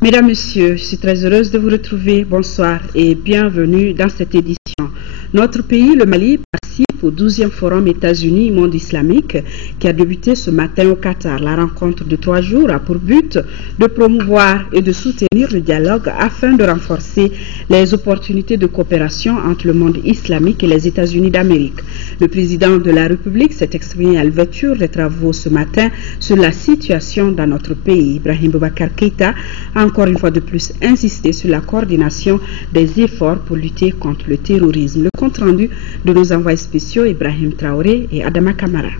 Mesdames, Messieurs, je suis très heureuse de vous retrouver. Bonsoir et bienvenue dans cette édition. Notre pays, le Mali, participe au 12e Forum États-Unis Monde Islamique qui a débuté ce matin au Qatar. La rencontre de 3 jours a pour but de promouvoir et de soutenir le dialogue afin de renforcer les opportunités de coopération entre le monde islamique et les États-Unis d'Amérique. Le président de la République s'est exprimé à l'ouverture des travaux ce matin sur la situation dans notre pays. Ibrahim Boubacar Keïta a encore une fois de plus insisté sur la coordination des efforts pour lutter contre le terrorisme. Le compte rendu de nos envoyés spéciaux Ibrahim Traoré et Adama Kamara.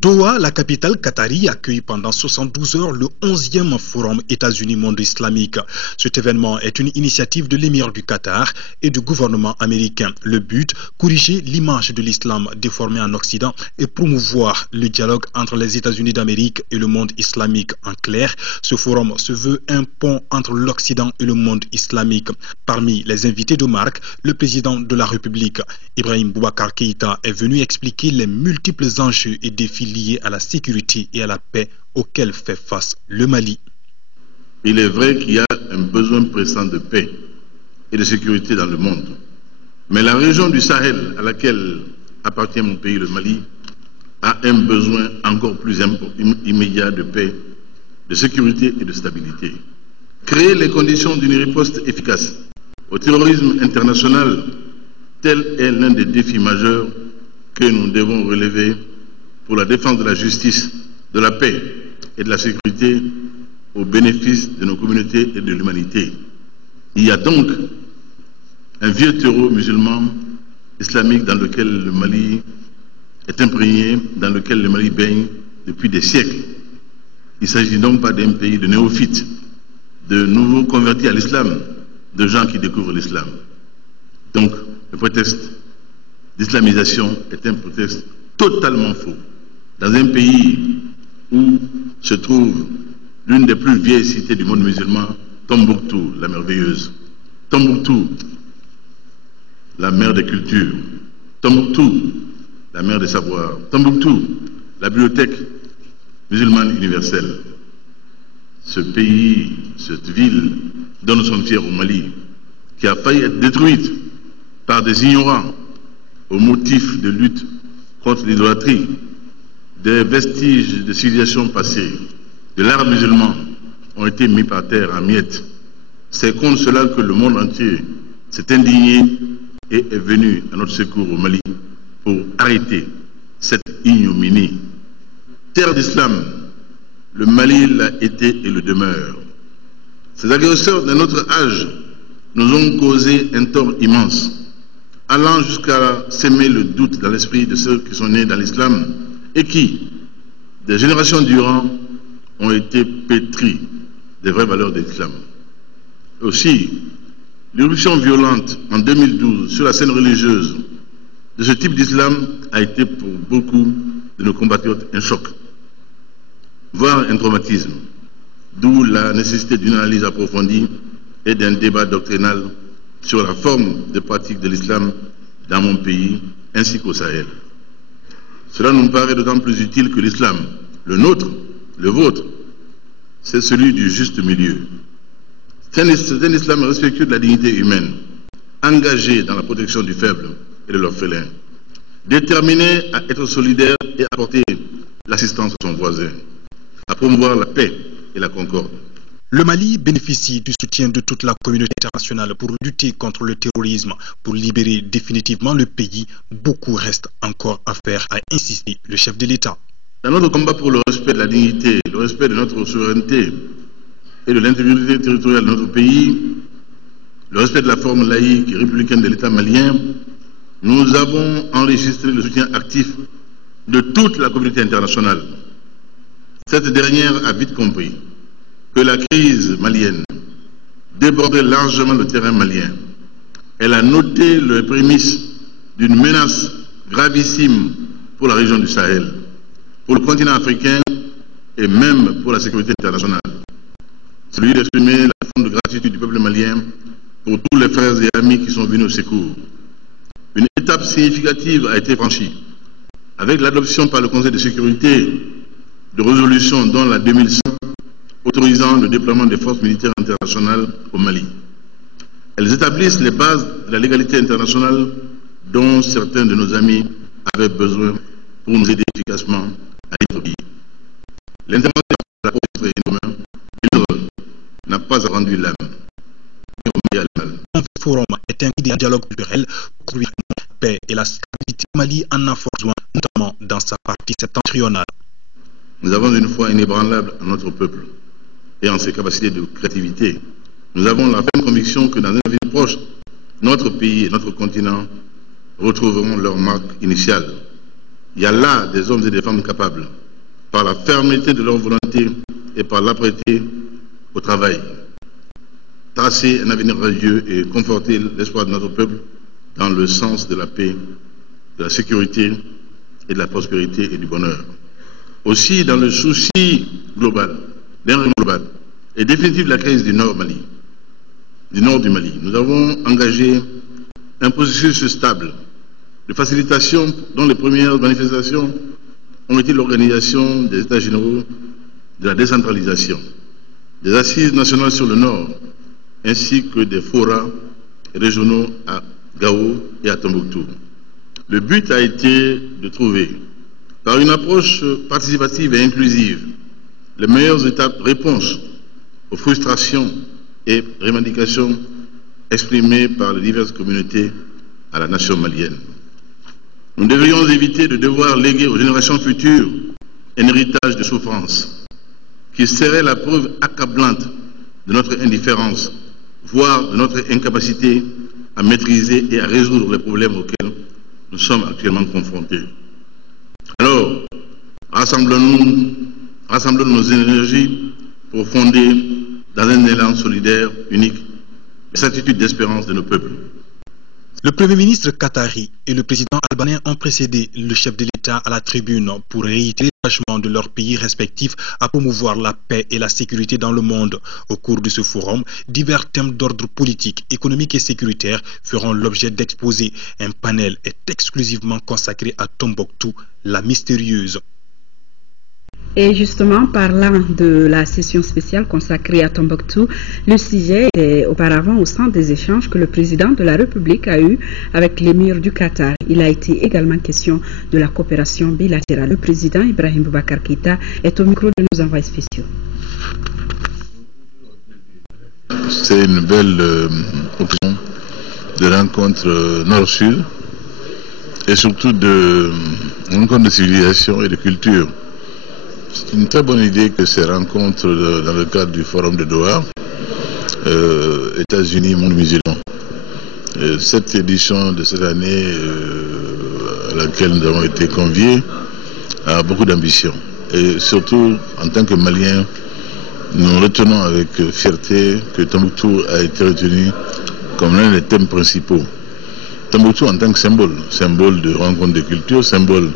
Doha, la capitale qatari, accueille pendant 72 heures le 11e Forum États-Unis Monde Islamique. Cet événement est une initiative de l'émir du Qatar et du gouvernement américain. Le but, corriger l'image de l'islam déformée en Occident et promouvoir le dialogue entre les États-Unis d'Amérique et le monde islamique. En clair, ce forum se veut un pont entre l'Occident et le monde islamique. Parmi les invités de marque, le président de la République, Ibrahim Boubacar Keïta, est venu expliquer les multiples enjeux et défis liés à la sécurité et à la paix auxquels fait face le Mali. Il est vrai qu'il y a un besoin pressant de paix et de sécurité dans le monde. Mais la région du Sahel à laquelle appartient mon pays, le Mali, a un besoin encore plus immédiat de paix, de sécurité et de stabilité. Créer les conditions d'une riposte efficace au terrorisme international, tel est l'un des défis majeurs que nous devons relever pour la défense de la justice, de la paix et de la sécurité au bénéfice de nos communautés et de l'humanité. Il y a donc un vieux terreau musulman islamique dans lequel le Mali est imprégné, dans lequel le Mali baigne depuis des siècles. Il ne s'agit donc pas d'un pays de néophytes, de nouveaux convertis à l'islam, de gens qui découvrent l'islam. Donc, le prétexte d'islamisation est un prétexte totalement faux. Dans un pays où se trouve l'une des plus vieilles cités du monde musulman, Tombouctou, la merveilleuse. Tombouctou, la mère des cultures. Tombouctou, la mère des savoirs. Tombouctou, la bibliothèque musulmane universelle. Ce pays, cette ville, dont nous sommes fiers au Mali, qui a failli être détruite par des ignorants au motif de lutte contre l'idolâtrie, des vestiges de civilisations passées, de l'art musulman ont été mis par terre en miettes. C'est contre cela que le monde entier s'est indigné et est venu à notre secours au Mali pour arrêter cette ignominie. Terre d'islam, le Mali l'a été et le demeure. Ces agresseurs d'un autre âge nous ont causé un tort immense, allant jusqu'à s'aimer le doute dans l'esprit de ceux qui sont nés dans l'islam et qui, des générations durant, ont été pétris des vraies valeurs de l'islam. Aussi, l'irruption violente en 2012 sur la scène religieuse de ce type d'islam a été pour beaucoup de nos compatriotes un choc, voire un traumatisme, d'où la nécessité d'une analyse approfondie et d'un débat doctrinal sur la forme de pratique de l'islam dans mon pays ainsi qu'au Sahel. Cela nous paraît d'autant plus utile que l'islam, le nôtre, le vôtre, c'est celui du juste milieu. C'est un islam respectueux de la dignité humaine, engagé dans la protection du faible et de l'orphelin, déterminé à être solidaire et à apporter l'assistance à son voisin, à promouvoir la paix et la concorde. Le Mali bénéficie du soutien de toute la communauté internationale pour lutter contre le terrorisme, pour libérer définitivement le pays. Beaucoup reste encore à faire, a insisté le chef de l'État. Dans notre combat pour le respect de la dignité, le respect de notre souveraineté et de l'intégrité territoriale de notre pays, le respect de la forme laïque et républicaine de l'État malien, nous avons enregistré le soutien actif de toute la communauté internationale. Cette dernière a vite compris que la crise malienne débordait largement le terrain malien. Elle a noté les prémices d'une menace gravissime pour la région du Sahel, pour le continent africain et même pour la sécurité internationale. Celui d'exprimer la forme de gratitude du peuple malien pour tous les frères et amis qui sont venus au secours. Une étape significative a été franchie avec l'adoption par le Conseil de sécurité de résolutions dont la 2100 autorisant le déploiement des forces militaires internationales au Mali. Elles établissent les bases de la légalité internationale dont certains de nos amis avaient besoin pour nous aider efficacement à notre pays. L'intervention de la force commun n'a pas rendu l'âme. Le forum est un dialogue culturel pour construire la paix et la stabilité du Mali en a fort besoin, notamment dans sa partie septentrionale. Nous avons une foi inébranlable en notre peuple et en ses capacités de créativité. Nous avons la ferme conviction que dans un avenir proche, notre pays et notre continent retrouveront leur marque initiale. Il y a là des hommes et des femmes capables, par la fermeté de leur volonté et par l'apprêter au travail, tracer un avenir radieux et conforter l'espoir de notre peuple dans le sens de la paix, de la sécurité et de la prospérité et du bonheur. Aussi, dans le souci global, d'un règlement global et définitif de la crise du nord du Mali, nous avons engagé un processus stable de facilitation dont les premières manifestations ont été l'organisation des États généraux de la décentralisation, des assises nationales sur le Nord, ainsi que des forats régionaux à Gao et à Tombouctou. Le but a été de trouver, par une approche participative et inclusive, les meilleures réponses aux frustrations et revendications exprimées par les diverses communautés à la nation malienne. Nous devrions éviter de devoir léguer aux générations futures un héritage de souffrance qui serait la preuve accablante de notre indifférence, voire de notre incapacité à maîtriser et à résoudre les problèmes auxquels nous sommes actuellement confrontés. Alors, rassemblons nos énergies pour fonder dans un élan solidaire, unique, les certitudes d'espérance de nos peuples. Le Premier ministre qatari et le président albanais ont précédé le chef de l'État à la tribune pour réitérer l'engagement de leurs pays respectifs à promouvoir la paix et la sécurité dans le monde. Au cours de ce forum, divers thèmes d'ordre politique, économique et sécuritaire feront l'objet d'exposés. Un panel est exclusivement consacré à Tombouctou, la mystérieuse. Et justement, parlant de la session spéciale consacrée à Tombouctou, le sujet est auparavant au centre des échanges que le président de la République a eu avec l'émir du Qatar. Il a été également question de la coopération bilatérale. Le président Ibrahim Boubacar Keïta est au micro de nos envoyés spéciaux. C'est une belle option de rencontre nord-sud et surtout de rencontre de civilisation et de culture. C'est une très bonne idée que ces rencontres dans le cadre du Forum de Doha, États-Unis, monde musulman. Cette édition de cette année à laquelle nous avons été conviés a beaucoup d'ambition. Et surtout, en tant que Maliens, nous retenons avec fierté que Tombouctou a été retenu comme l'un des thèmes principaux. Tombouctou en tant que symbole de rencontre de culture, symbole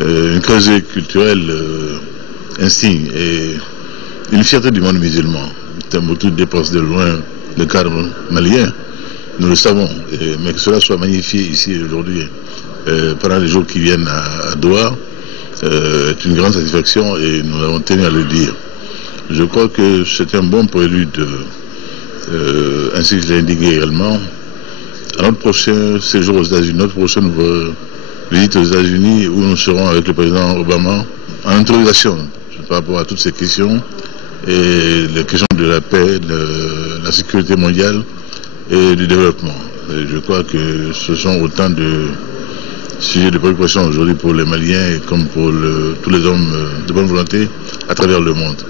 une causerie culturelle insigne et une fierté du monde musulman. Tombouctou dépasse de loin le cadre malien, nous le savons, mais que cela soit magnifié ici aujourd'hui pendant les jours qui viennent à Doha est une grande satisfaction et nous avons tenu à le dire. Je crois que c'est un bon prélude, ainsi que je l'ai indiqué également, à notre prochain séjour aux États-Unis, notre prochaine visite aux États-Unis où nous serons avec le président Obama en interrogation par rapport à toutes ces questions et les questions de la paix, de la sécurité mondiale et du développement. Et je crois que ce sont autant de sujets de préoccupation aujourd'hui pour les Maliens et comme pour tous les hommes de bonne volonté à travers le monde.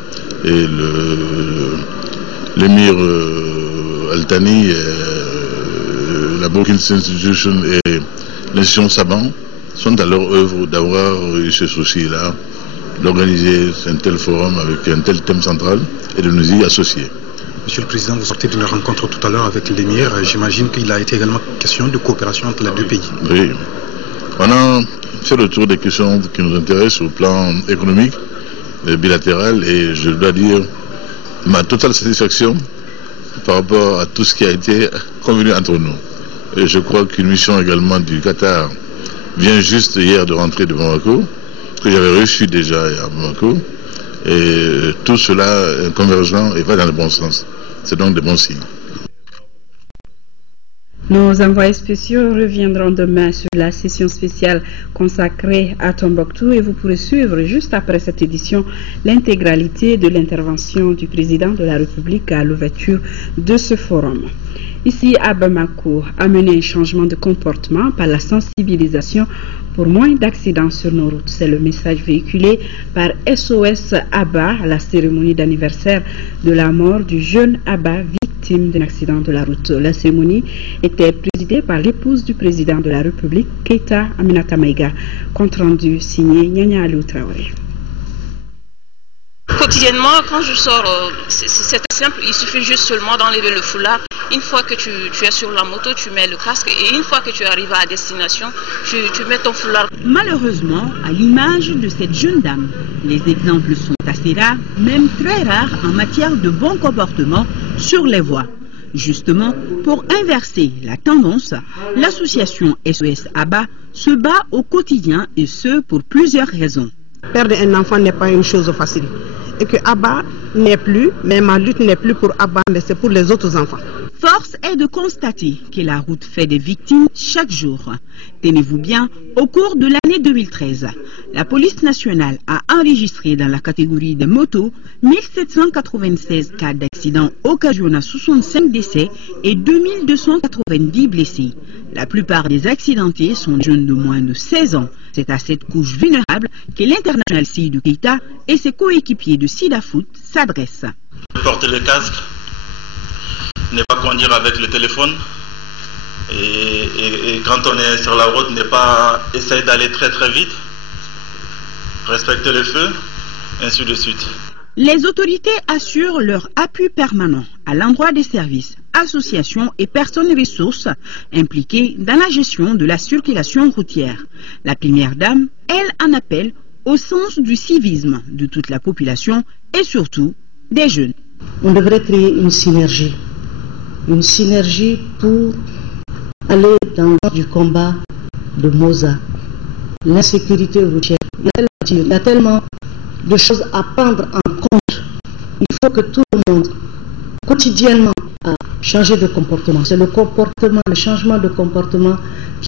Et l'émir Al-Thani, la Brookings Institution et l'institution Saban sont à leur œuvre d'avoir eu ce souci-là, d'organiser un tel forum avec un tel thème central et de nous y associer. Monsieur le Président, vous sortez d'une rencontre tout à l'heure avec l'émir. J'imagine qu'il a été également question de coopération entre les deux pays. Oui. On a fait le tour des questions qui nous intéressent au plan économique, bilatéral, et je dois dire ma totale satisfaction par rapport à tout ce qui a été convenu entre nous. Et je crois qu'une mission également du Qatar vient juste hier de rentrer de Bamako, que j'avais reçu déjà à Bamako, Et tout cela est convergent et va dans le bon sens. C'est donc de bons signes. Nos envoyés spéciaux reviendront demain sur la session spéciale consacrée à Tombouctou et vous pourrez suivre juste après cette édition l'intégralité de l'intervention du président de la République à l'ouverture de ce forum. Ici à Bamako, amener un changement de comportement par la sensibilisation pour moins d'accidents sur nos routes. C'est le message véhiculé par SOS Abba à la cérémonie d'anniversaire de la mort du jeune Abba victime d'un accident de la route. La cérémonie était présidée par l'épouse du président de la République, Keita Aminata Maïga. Compte rendu signé Nyanya Aliou Traoré. Quotidiennement, quand je sors, c'est simple, il suffit juste seulement d'enlever le foulard. Une fois que tu es sur la moto, tu mets le casque et une fois que tu arrives à destination, tu mets ton foulard. Malheureusement, à l'image de cette jeune dame, les exemples sont assez rares, même très rares en matière de bon comportement sur les voies. Justement, pour inverser la tendance, l'association SOS Abba se bat au quotidien et ce pour plusieurs raisons. Perdre un enfant n'est pas une chose facile. Et que Abba n'est plus, mais ma lutte n'est plus pour Abba, mais c'est pour les autres enfants. Force est de constater que la route fait des victimes chaque jour. Tenez-vous bien, au cours de l'année 2013, la police nationale a enregistré dans la catégorie des motos 1796 cas d'accidents occasionnant 65 décès et 2290 blessés. La plupart des accidentés sont jeunes de moins de 16 ans. C'est à cette couche vulnérable que l'international Seydou Keita et ses coéquipiers de Sidafoot s'adressent. Porter le casque, ne pas conduire avec le téléphone et quand on est sur la route, ne pas essayer d'aller très vite, respecter le feu, ainsi de suite. Les autorités assurent leur appui permanent à l'endroit des services, associations et personnes ressources impliquées dans la gestion de la circulation routière. La première dame, elle en appelle au sens du civisme de toute la population et surtout des jeunes. On devrait créer une synergie pour aller dans le sens du combat de Moza. L'insécurité routière, il y a tellement de choses à prendre en compte. Il faut que tout le monde, quotidiennement, change de comportement. C'est le changement de comportement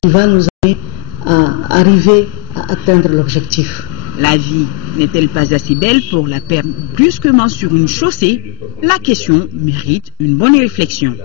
qui va nous amener à arriver à atteindre l'objectif. La vie n'est-elle pas assez belle pour la perdre brusquement sur une chaussée? La question mérite une bonne réflexion.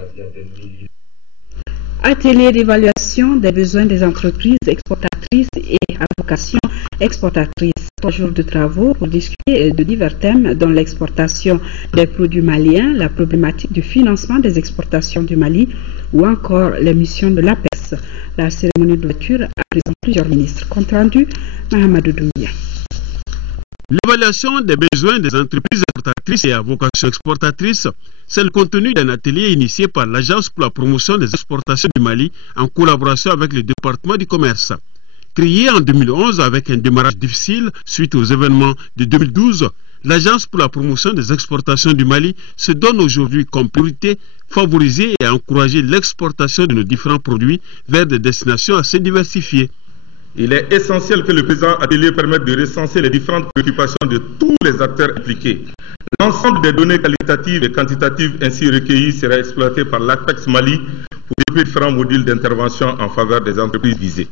Atelier d'évaluation des besoins des entreprises exportatrices et à vocation exportatrice. 3 jours de travaux pour discuter de divers thèmes dont l'exportation des produits maliens, la problématique du financement des exportations du Mali ou encore les missions de l'APEX. La cérémonie d'ouverture a présenté plusieurs ministres. Compte rendu, Mahamadou Doumbia. L'évaluation des besoins des entreprises exportatrices et à vocation exportatrice, c'est le contenu d'un atelier initié par l'Agence pour la promotion des exportations du Mali en collaboration avec le département du commerce. Créée en 2011 avec un démarrage difficile suite aux événements de 2012, l'Agence pour la promotion des exportations du Mali se donne aujourd'hui comme priorité favoriser et encourager l'exportation de nos différents produits vers des destinations assez diversifiées. Il est essentiel que le présent atelier permette de recenser les différentes préoccupations de tous les acteurs impliqués. L'ensemble des données qualitatives et quantitatives ainsi recueillies sera exploité par l'APEX Mali pour développer différents modules d'intervention en faveur des entreprises visées.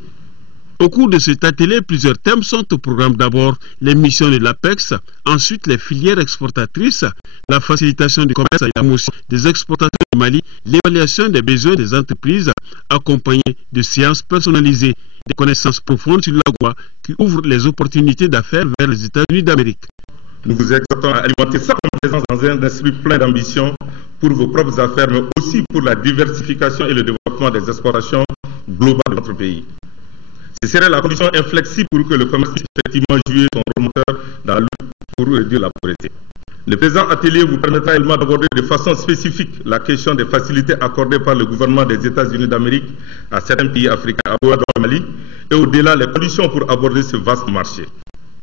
Au cours de cet atelier, plusieurs thèmes sont au programme. D'abord, les missions de l'APEX, ensuite les filières exportatrices, la facilitation du commerce et la promotion des exportations du Mali, l'évaluation des besoins des entreprises, accompagnée de séances personnalisées, des connaissances profondes sur l'agua qui ouvrent les opportunités d'affaires vers les États-Unis d'Amérique. Nous vous exhortons à alimenter sa complaisance dans un esprit plein d'ambition pour vos propres affaires, mais aussi pour la diversification et le développement des exportations globales de notre pays. Ce serait la condition inflexible pour que le commerce puisse effectivement jouer son rôle moteur dans la lutte pour réduire la pauvreté. Le présent atelier vous permettra également d'aborder de façon spécifique la question des facilités accordées par le gouvernement des États-Unis d'Amérique à certains pays africains, à Ouagadougou, Mali, et au-delà les conditions pour aborder ce vaste marché.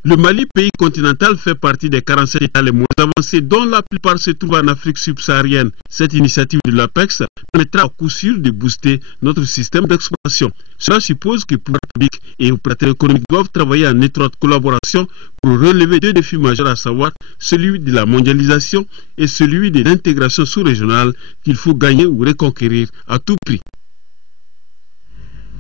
Le Mali, pays continental, fait partie des 47 États les moins avancés, dont la plupart se trouvent en Afrique subsaharienne. Cette initiative de l'APEX permettra à coup sûr de booster notre système d'exploitation. Cela suppose que pouvoir public et opérateurs économiques doivent travailler en étroite collaboration pour relever deux défis majeurs, à savoir celui de la mondialisation et celui de l'intégration sous-régionale qu'il faut gagner ou reconquérir à tout prix.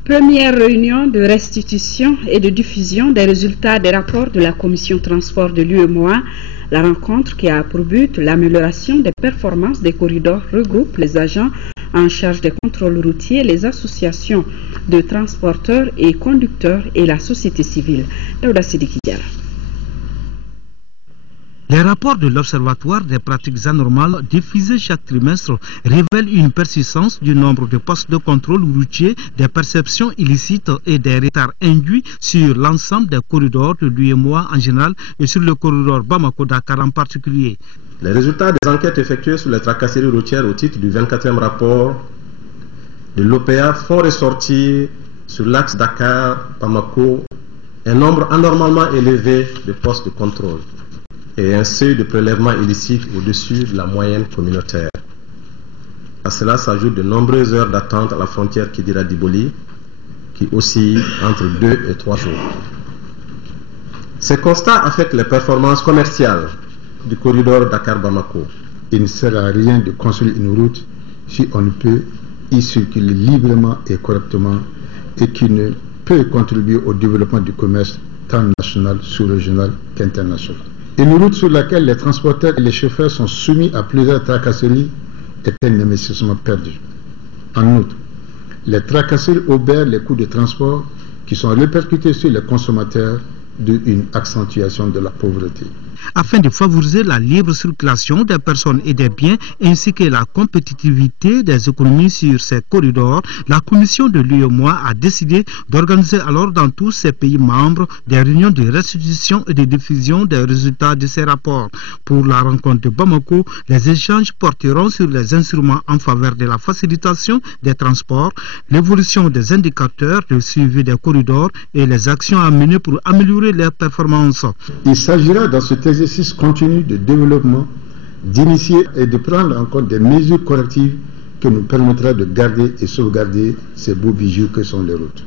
Première réunion de restitution et de diffusion des résultats des rapports de la Commission Transport de l'UEMOA. La rencontre, qui a pour but l'amélioration des performances des corridors, regroupe les agents en charge des contrôles routiers, les associations de transporteurs et conducteurs et la société civile. Daouda Sidiki Diarra. Les rapports de l'Observatoire des pratiques anormales diffusés chaque trimestre révèlent une persistance du nombre de postes de contrôle routier, des perceptions illicites et des retards induits sur l'ensemble des corridors de l'UEMOA en général et sur le corridor Bamako-Dakar en particulier. Les résultats des enquêtes effectuées sur les tracasseries routières au titre du 24e rapport de l'OPA font ressortir sur l'axe Dakar-Bamako un nombre anormalement élevé de postes de contrôle et un seuil de prélèvement illicite au-dessus de la moyenne communautaire. À cela s'ajoutent de nombreuses heures d'attente à la frontière Kidira-Diboli, qui oscille entre 2 et 3 jours. Ces constats affectent les performances commerciales du corridor Dakar-Bamako. Il ne sert à rien de construire une route si on ne peut y circuler librement et correctement et qui ne peut contribuer au développement du commerce tant national, sous-régional qu'international. Une route sur laquelle les transporteurs et les chauffeurs sont soumis à plusieurs tracasseries est un investissement perdu. En outre, les tracasseries obèrent les coûts de transport qui sont répercutés sur les consommateurs, d'où une accentuation de la pauvreté. Afin de favoriser la libre circulation des personnes et des biens ainsi que la compétitivité des économies sur ces corridors, la Commission de l'UEMOA a décidé d'organiser alors dans tous ces pays membres des réunions de restitution et de diffusion des résultats de ces rapports. Pour la rencontre de Bamako, les échanges porteront sur les instruments en faveur de la facilitation des transports, l'évolution des indicateurs de suivi des corridors et les actions à mener pour améliorer leurs performances. Il s'agira dans cet exercice continu de développement d'initier et de prendre en compte des mesures correctives qui nous permettra de garder et sauvegarder ces beaux bijoux que sont les routes.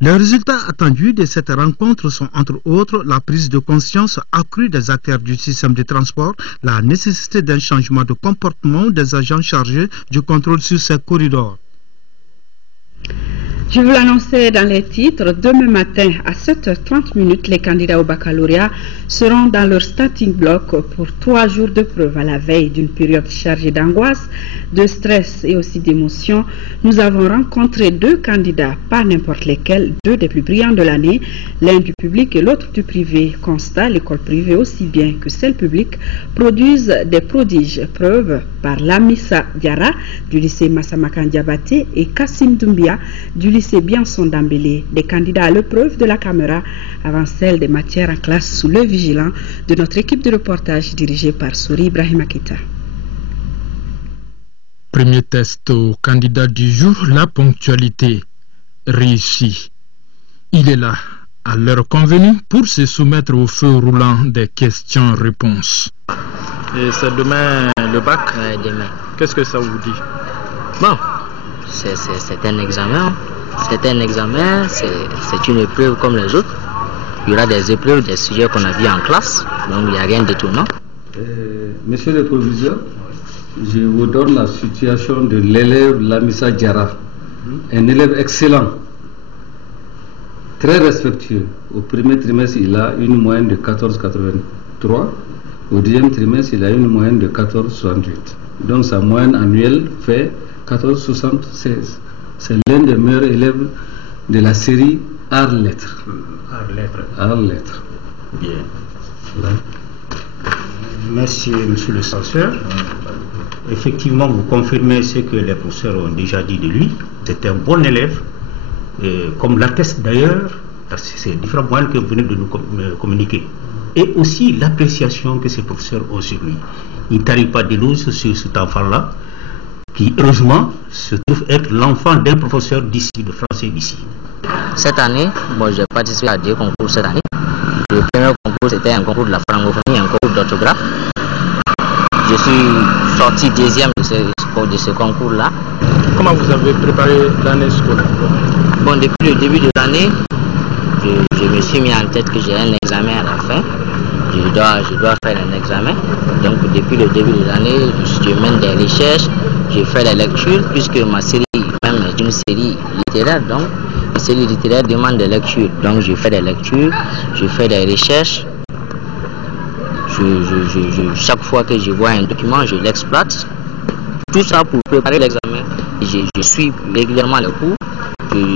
Les résultats attendus de cette rencontre sont entre autres la prise de conscience accrue des acteurs du système de transport, la nécessité d'un changement de comportement des agents chargés du contrôle sur ces corridors. Je vous l'annonçais dans les titres, demain matin à 7h30, les candidats au baccalauréat seront dans leur starting block pour 3 jours de preuve à la veille d'une période chargée d'angoisse, de stress et aussi d'émotion. Nous avons rencontré 2 candidats, pas n'importe lesquels, 2 des plus brillants de l'année, l'un du public et l'autre du privé. Constat, l'école privée aussi bien que celle publique produisent des prodiges. Preuve par Lamissa Diarra du lycée Massamakan Diabaté et Kassim Doumbia du lycée Bianson d'Ambélé, des candidats à l'épreuve de la caméra avant celle des matières en classe sous l'œil vigilant de notre équipe de reportage dirigée par Souri Ibrahim Akita. Premier test au candidat du jour, la ponctualité réussie. Il est là, à l'heure convenue, pour se soumettre au feu roulant des questions-réponses. Et c'est demain le bac? Demain. Qu'est-ce que ça vous dit? Bon, c'est un examen. C'est un examen, c'est une épreuve comme les autres. Il y aura des épreuves, des sujets qu'on a vus en classe, donc il n'y a rien d'étonnant. Monsieur le proviseur, je vous donne la situation de l'élève Lamissa Diarra. Un élève excellent, très respectueux. Au premier trimestre, il a une moyenne de 14,83. Au deuxième trimestre, il a une moyenne de 14,68. Donc sa moyenne annuelle fait 14,76. C'est l'un des meilleurs élèves de la série Arts-Lettres. Arts-Lettres. Bien. Voilà. Merci, monsieur le censeur. Effectivement, vous confirmez ce que les professeurs ont déjà dit de lui. C'est un bon élève, comme l'atteste d'ailleurs, ces différents moyens que vous venez de nous communiquer. Et aussi l'appréciation que ces professeurs ont sur lui. Il ne t'arrive pas d'éloge sur cet enfant-là, qui heureusement se trouve être l'enfant d'un professeur d'ici, de français d'ici. Cette année, j'ai participé à 2 concours cette année. Le premier concours, c'était un concours de la francophonie, un concours d'orthographe. Je suis sorti deuxième de ce concours-là. Comment vous avez préparé l'année scolaire? Bon, depuis le début de l'année, je me suis mis en tête que j'ai un examen à la fin. Je dois faire un examen. Donc, depuis le début de l'année, je mène des recherches, je fais des lectures, puisque ma série même est une série littéraire. Donc, la série littéraire demande des lectures. Donc, je fais des lectures, je fais des recherches. Chaque fois que je vois un document, je l'exploite. Tout ça pour préparer l'examen. Je suis régulièrement les cours,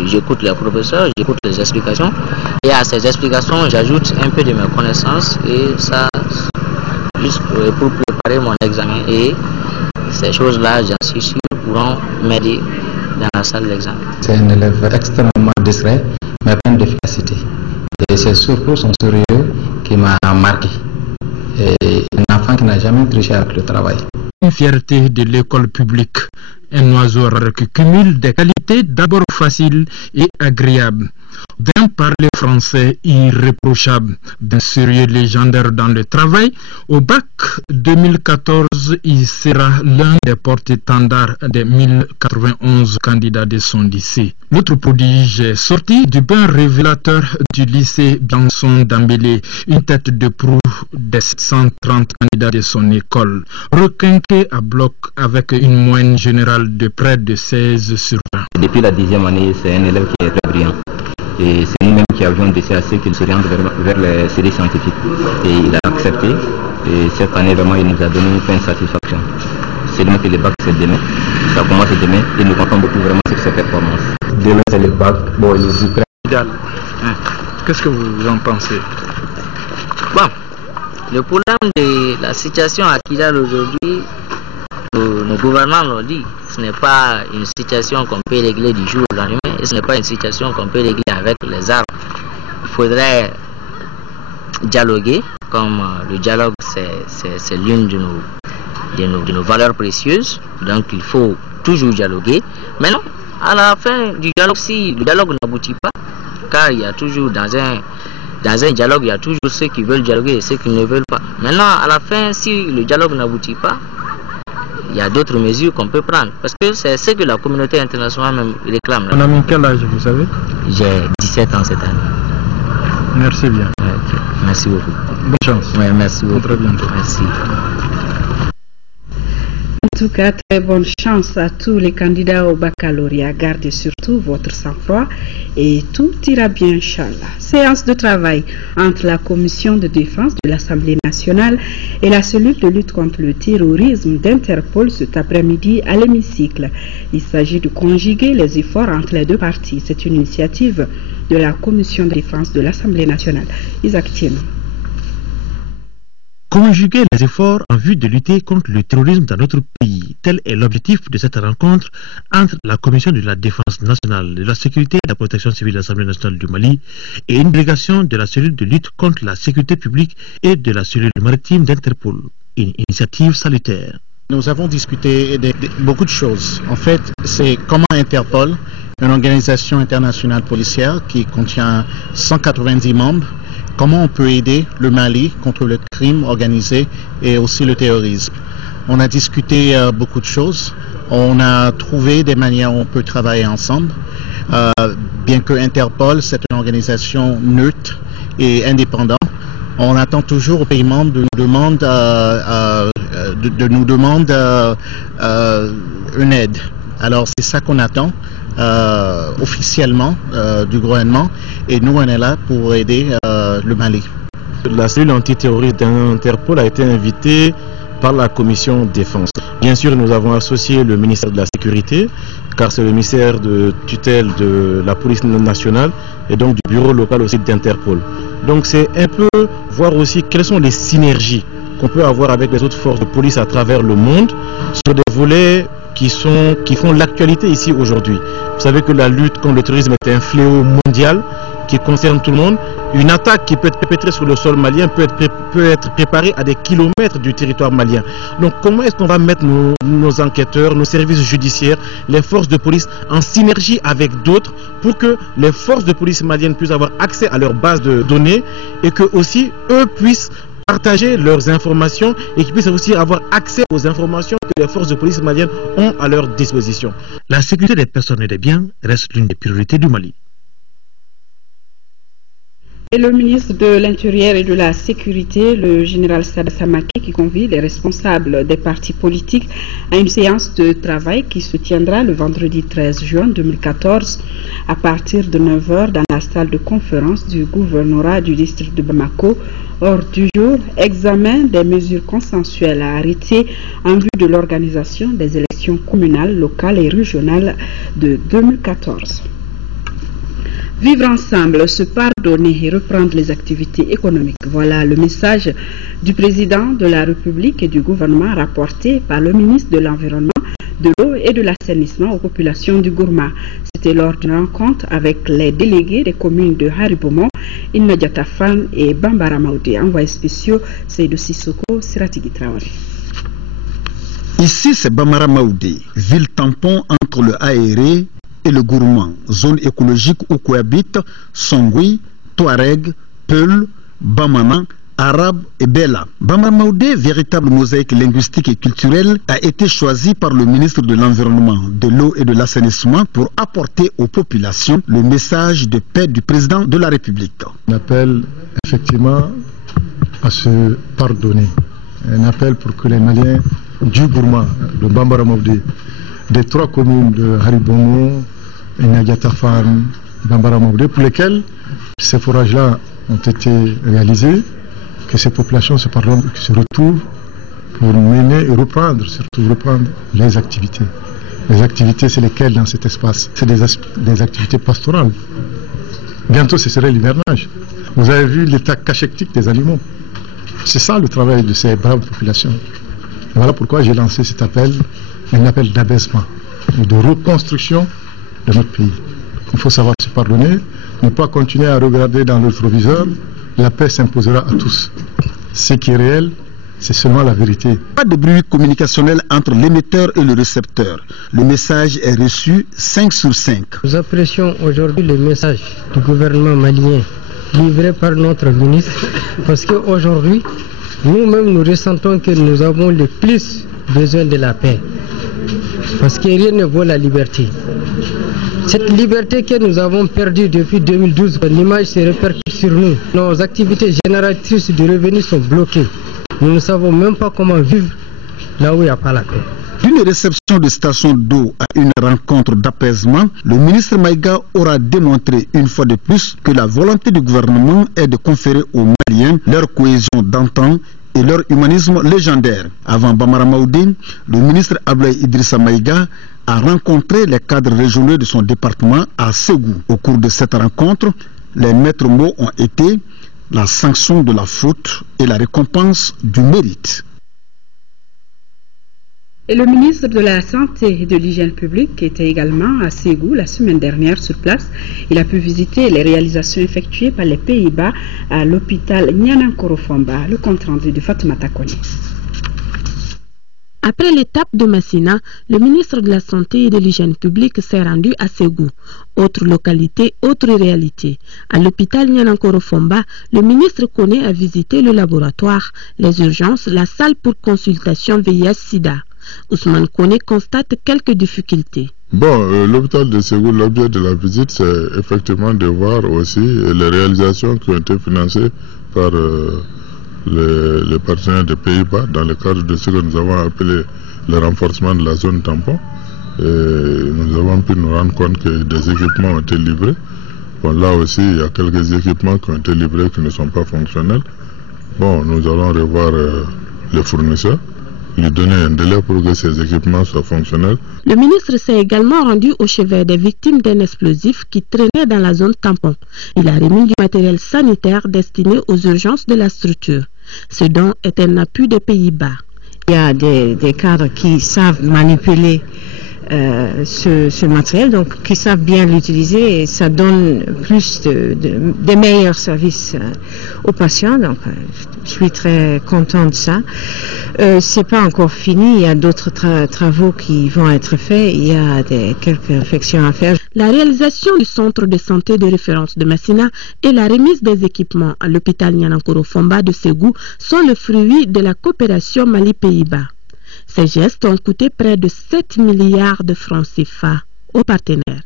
j'écoute les professeurs, j'écoute les explications. Et à ces explications, j'ajoute un peu de mes connaissances et ça, juste pour préparer mon examen. Et ces choses-là, j'en suis sûr, pourront m'aider dans la salle d'examen. C'est un élève extrêmement discret, mais plein d'efficacité. Et c'est surtout son sérieux qui m'a marqué. Et un enfant qui n'a jamais triché avec le travail. Une fierté de l'école publique, un oiseau rare qui cumule des qualités d'abord faciles et agréables. D'un parler français irréprochable, d'un sérieux légendaire dans le travail, au bac 2014, il sera l'un des porte-étendards des 1091 candidats de son lycée. L'autre prodige est sorti du bain révélateur du lycée Bianson d'Ambélé, une tête de proue des 730 candidats de son école, requinqué à bloc avec une moyenne générale de près de 16 sur 20. Depuis la 10e année, c'est un élève qui est très brillant. Et c'est nous-mêmes qui avions décidé qu'il se rende vers les séries scientifiques. Et il a accepté. Et cette année, vraiment, il nous a donné une pleine satisfaction. C'est demain que le bac, c'est demain. Ça commence demain et nous comptons beaucoup vraiment sur ses performances. Demain, c'est le bac. Bon, il nous prend. Idal, qu'est-ce que vous en pensez? Bon, le problème de la situation à Kidal aujourd'hui, nos gouvernants l'ont dit, ce n'est pas une situation qu'on peut régler du jour au lendemain et ce n'est pas une situation qu'on peut régler avec les armes. Il faudrait dialoguer, comme le dialogue c'est l'une de nos valeurs précieuses, donc il faut toujours dialoguer. Mais non, à la fin du dialogue, si le dialogue n'aboutit pas, car il y a toujours dans un dialogue, il y a toujours ceux qui veulent dialoguer et ceux qui ne veulent pas. Maintenant, à la fin, si le dialogue n'aboutit pas, il y a d'autres mesures qu'on peut prendre. Parce que c'est ce que la communauté internationale même réclame. On a mis quel âge, vous savez? J'ai 17 ans cette année. Merci bien. Okay. Merci beaucoup. Bonne chance. Ouais, merci beaucoup. Très bientôt. Merci. En tout cas, très bonne chance à tous les candidats au baccalauréat. Gardez surtout votre sang-froid et tout ira bien, Inch'Allah. Séance de travail entre la commission de défense de l'Assemblée nationale et la cellule de lutte contre le terrorisme d'Interpol cet après-midi à l'hémicycle. Il s'agit de conjuguer les efforts entre les deux parties. C'est une initiative de la commission de défense de l'Assemblée nationale. Isaac Thieno. Conjuguer les efforts en vue de lutter contre le terrorisme dans notre pays, tel est l'objectif de cette rencontre entre la Commission de la Défense nationale, de la sécurité et de la protection civile de l'Assemblée nationale du Mali et une délégation de la cellule de lutte contre la sécurité publique et de la cellule maritime d'Interpol. Une initiative salutaire. Nous avons discuté de beaucoup de choses. En fait, c'est comment Interpol, une organisation internationale policière qui contient 190 membres, comment on peut aider le Mali contre le crime organisé et aussi le terrorisme. On a discuté beaucoup de choses. On a trouvé des manières où on peut travailler ensemble. Bien que Interpol, c'est une organisation neutre et indépendante, on attend toujours aux pays membres de nous demander une aide. Alors c'est ça qu'on attend officiellement du gouvernement et nous on est là pour aider le Mali. La cellule antiterroriste d'Interpol a été invitée par la commission défense. Bien sûr, nous avons associé le ministère de la Sécurité, car c'est le ministère de tutelle de la police nationale et donc du bureau local aussi d'Interpol. Donc c'est un peu voir aussi quelles sont les synergies qu'on peut avoir avec les autres forces de police à travers le monde sur des volets qui font l'actualité ici aujourd'hui. Vous savez que la lutte contre le terrorisme est un fléau mondial qui concerne tout le monde Une attaque qui peut être perpétrée sur le sol malien peut être préparée à des kilomètres du territoire malien. Donc comment est-ce qu'on va mettre nos enquêteurs, nos services judiciaires, les forces de police en synergie avec d'autres pour que les forces de police maliennes puissent avoir accès à leur base de données et que aussi eux puissent partager leurs informations et qu'ils puissent aussi avoir accès aux informations que les forces de police maliennes ont à leur disposition. La sécurité des personnes et des biens reste l'une des priorités du Mali. Et le ministre de l'Intérieur et de la Sécurité, le général Sada Samake, qui convie les responsables des partis politiques à une séance de travail qui se tiendra le vendredi 13 juin 2014 à partir de 9h dans la salle de conférence du gouvernorat du district de Bamako. Hors du jour, examen des mesures consensuelles à arrêter en vue de l'organisation des élections communales, locales et régionales de 2014. Vivre ensemble, se pardonner et reprendre les activités économiques. Voilà le message du président de la République et du gouvernement rapporté par le ministre de l'Environnement, de l'eau et de l'assainissement aux populations du Gourma. C'était lors d'une rencontre avec les délégués des communes de Haribomo, Innadiatafan et Bambara Maoudé. Envoyés spéciaux, Seydou Sissoko, Siratigi Traoré. Ici, c'est Bambara Maoudé, ville tampon entre le Aéré et le Gourmand, zone écologique où cohabitent Songui, Touareg, Peul, Bamana, Arabe et Bella. Bambara Maoudé, véritable mosaïque linguistique et culturelle, a été choisi par le ministre de l'Environnement, de l'eau et de l'assainissement pour apporter aux populations le message de paix du président de la République. On appelle effectivement à se pardonner. Un appel pour que les Maliens du Gourmand, de Bambara Maoudé, des 3 communes de Haribomo, Innadiatafan, Bambara Maoudé, pour lesquelles ces forages-là ont été réalisés, que ces populations se pardonnent, qui se retrouvent pour mener et reprendre, surtout reprendre les activités. Les activités, c'est lesquelles dans cet espace? C'est des activités pastorales. Bientôt, ce serait l'hivernage. Vous avez vu l'état cachectique des animaux. C'est ça le travail de ces braves populations. Et voilà pourquoi j'ai lancé cet appel, un appel d'abaissement et de reconstruction de notre pays. Il faut savoir se pardonner, ne pas continuer à regarder dans le rétroviseur. La paix s'imposera à tous. Ce qui est réel, c'est seulement la vérité. Pas de bruit communicationnel entre l'émetteur et le récepteur. Le message est reçu 5 sur 5. Nous apprécions aujourd'hui le message du gouvernement malien livré par notre ministre parce qu'aujourd'hui, nous-mêmes nous ressentons que nous avons le plus besoin de la paix. Parce que rien ne vaut la liberté. Cette liberté que nous avons perdue depuis 2012, l'image se répercute sur nous. Nos activités génératrices de revenus sont bloquées. Nous ne savons même pas comment vivre là où il n'y a pas la paix. D'une réception de station d'eau à une rencontre d'apaisement, le ministre Maïga aura démontré une fois de plus que la volonté du gouvernement est de conférer aux Maliens leur cohésion d'antan et leur humanisme légendaire. Avant Bambara Maoudé, le ministre Ablaye Idrissa Maïga a rencontré les cadres régionaux de son département à Ségou. Au cours de cette rencontre, les maîtres mots ont été la sanction de la faute et la récompense du mérite. Et le ministre de la Santé et de l'Hygiène publique était également à Ségou la semaine dernière sur place. Il a pu visiter les réalisations effectuées par les Pays-Bas à l'hôpital Nyanankorofamba. Le compte rendu de Fatoumata Kone. Après l'étape de Massina, le ministre de la Santé et de l'Hygiène publique s'est rendu à Ségou. Autre localité, autre réalité. À l'hôpital Nyanankorofamba, le ministre Kone a visité le laboratoire, les urgences, la salle pour consultation VIH-Sida. Ousmane Kone constate quelques difficultés. Bon, l'hôpital de Ségou, l'objet de la visite, c'est effectivement de voir aussi les réalisations qui ont été financées par les partenaires des Pays-Bas dans le cadre de ce que nous avons appelé le renforcement de la zone tampon. Et nous avons pu nous rendre compte que des équipements ont été livrés. Bon, là aussi, il y a quelques équipements qui ont été livrés qui ne sont pas fonctionnels. Bon, nous allons revoir les fournisseurs, lui donner un délai pour que ces équipements soient fonctionnels. Le ministre s'est également rendu au chevet des victimes d'un explosif qui traînait dans la zone tampon. Il a remis du matériel sanitaire destiné aux urgences de la structure. Ce don est un appui des Pays-Bas. Il y a des cadres qui savent manipuler ce matériel, donc qui savent bien l'utiliser, et ça donne plus de meilleurs services aux patients. Donc je suis très contente de ça. C'est pas encore fini, il y a d'autres travaux qui vont être faits, il y a quelques réflexions à faire. La réalisation du centre de santé de référence de Messina et la remise des équipements à l'hôpital Nianankoro Fomba de Ségou sont le fruit de la coopération Mali-Pays-Bas. Ces gestes ont coûté près de 7 milliards de francs CFA aux partenaires.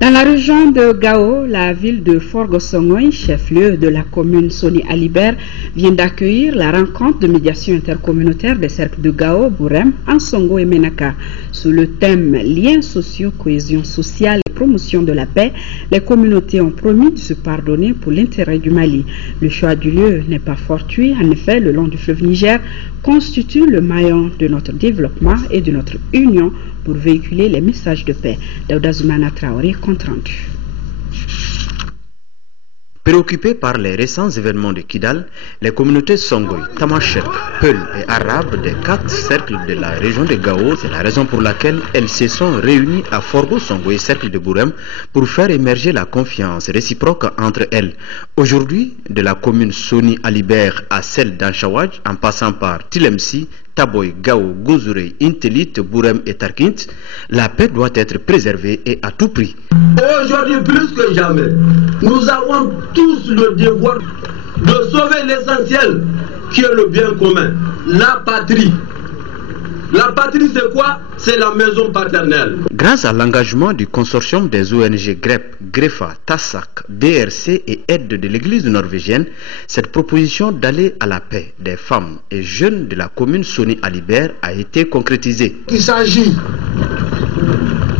Dans la région de Gao, la ville de Forgo-Songoy, chef-lieu de la commune Soni Alibert, vient d'accueillir la rencontre de médiation intercommunautaire des cercles de Gao, Bourem, Ansongo et Menaka. Sous le thème liens sociaux, cohésion sociale et promotion de la paix, les communautés ont promis de se pardonner pour l'intérêt du Mali. Le choix du lieu n'est pas fortuit. En effet, le long du fleuve Niger constitue le maillon de notre développement et de notre union pour véhiculer les messages de paix. Daouda Zoumana Traoré, compte rendu. Préoccupés par les récents événements de Kidal, les communautés Songoy, Tamashek, Peul et Arabe des 4 cercles de la région de Gao, c'est la raison pour laquelle elles se sont réunies à Forgo Songoy, cercle de Bourem, pour faire émerger la confiance réciproque entre elles. Aujourd'hui, de la commune Soni Alibert à celle d'Anchawaj, en passant par Tilemsi, Taboy, Gao, Gouzurey, Intelit, Bourem et Tarkint, la paix doit être préservée et à tout prix. Aujourd'hui, plus que jamais, nous avons tous le devoir de sauver l'essentiel qui est le bien commun, la patrie. La patrie, c'est quoi? C'est la maison paternelle. Grâce à l'engagement du consortium des ONG GREP, GREFA, TASAC, DRC et aide de l'église norvégienne, cette proposition d'aller à la paix des femmes et jeunes de la commune Soni Alibert a été concrétisée. Il s'agit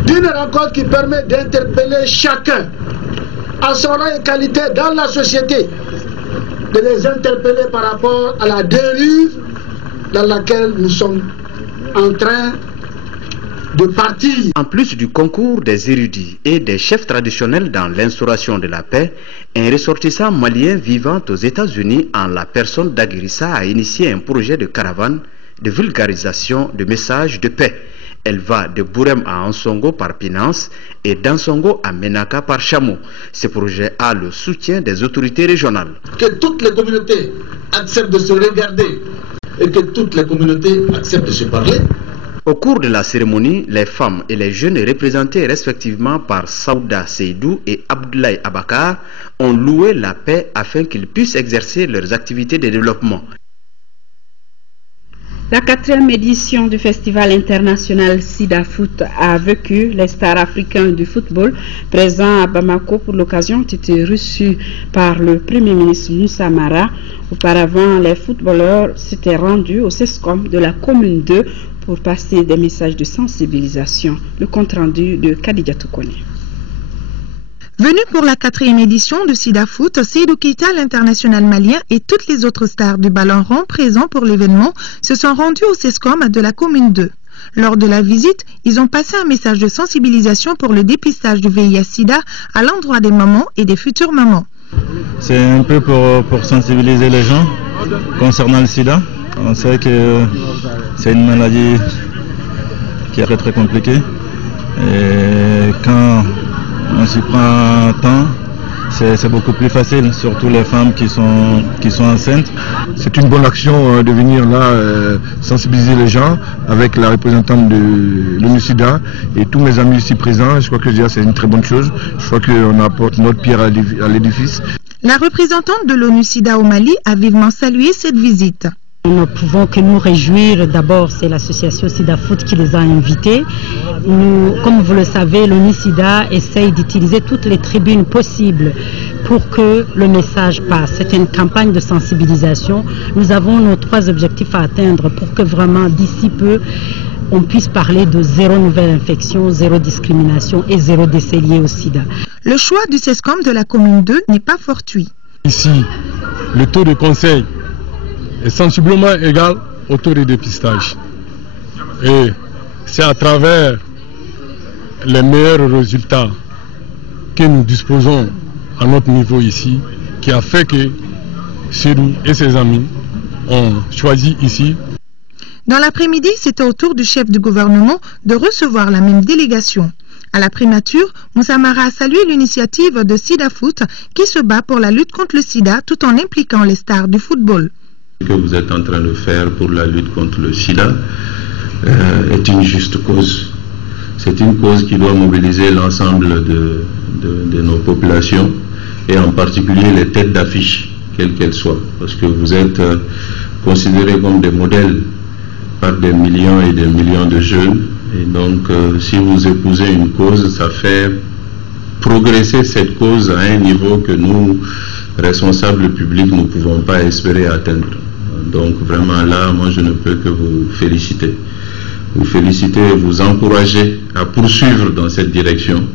d'une rencontre qui permet d'interpeller chacun à son rang et qualité dans la société, de les interpeller par rapport à la dérive dans laquelle nous sommes en train de partir. En plus du concours des érudits et des chefs traditionnels dans l'instauration de la paix, un ressortissant malien vivant aux États-Unis en la personne d'Aguirissa a initié un projet de caravane de vulgarisation de messages de paix. Elle va de Bourem à Ansongo par Pinance et d'Ansongo à Menaka par Chameau. Ce projet a le soutien des autorités régionales. Que toutes les communautés acceptent de se regarder et que toutes les communautés acceptent de se parler. Au cours de la cérémonie, les femmes et les jeunes représentés respectivement par Saouda Seydou et Abdoulaye Abakar ont loué la paix afin qu'ils puissent exercer leurs activités de développement. La 4e édition du Festival international Sida Foot a vécu. Les stars africains du football présents à Bamako pour l'occasion ont été reçus par le Premier ministre Moussa Mara. Auparavant, les footballeurs s'étaient rendus au CESCOM de la commune 2 pour passer des messages de sensibilisation. Le compte rendu de Khadija Toukone. Venu pour la 4e édition de Sida Foot, Seydou Keita, l'international malien, et toutes les autres stars du ballon rond présents pour l'événement se sont rendus au CESCOM de la commune 2. Lors de la visite, ils ont passé un message de sensibilisation pour le dépistage du VIH-Sida à l'endroit des mamans et des futures mamans. C'est un peu pour sensibiliser les gens concernant le sida. On sait que c'est une maladie qui est très compliquée. Et quand on s'y prend un temps, c'est beaucoup plus facile, surtout les femmes qui sont enceintes. C'est une bonne action de venir là sensibiliser les gens avec la représentante de l'ONU-SIDA et tous mes amis ici présents. Je crois que c'est une très bonne chose. Je crois qu'on apporte notre pierre à l'édifice. La représentante de l'ONU-SIDA au Mali a vivement salué cette visite. Nous ne pouvons que nous réjouir. D'abord, c'est l'association Sida Foot qui les a invités. Nous, comme vous le savez, l'ONU-SIDA essaye d'utiliser toutes les tribunes possibles pour que le message passe. C'est une campagne de sensibilisation. Nous avons nos 3 objectifs à atteindre pour que vraiment d'ici peu, on puisse parler de 0 nouvelle infection, 0 discrimination et 0 décès liés au sida. Le choix du CESCOM de la commune 2 n'est pas fortuit. Ici, le taux de conseil est sensiblement égal au taux de dépistage. Et c'est à travers les meilleurs résultats que nous disposons à notre niveau ici qui a fait que Seydou et ses amis ont choisi ici. Dans l'après-midi, c'était au tour du chef du gouvernement de recevoir la même délégation. À la primature, Moussa Mara a salué l'initiative de Sida Foot qui se bat pour la lutte contre le sida tout en impliquant les stars du football. Ce que vous êtes en train de faire pour la lutte contre le sida est une juste cause. C'est une cause qui doit mobiliser l'ensemble de nos populations et en particulier les têtes d'affiche, quelles qu'elles soient, parce que vous êtes considérés comme des modèles par des millions et des millions de jeunes. Et donc, si vous épousez une cause, ça fait progresser cette cause à un niveau que nous, responsables publics, ne pouvons pas espérer atteindre. Donc, vraiment là, moi, je ne peux que vous féliciter. Vous féliciter et vous encourager à poursuivre dans cette direction.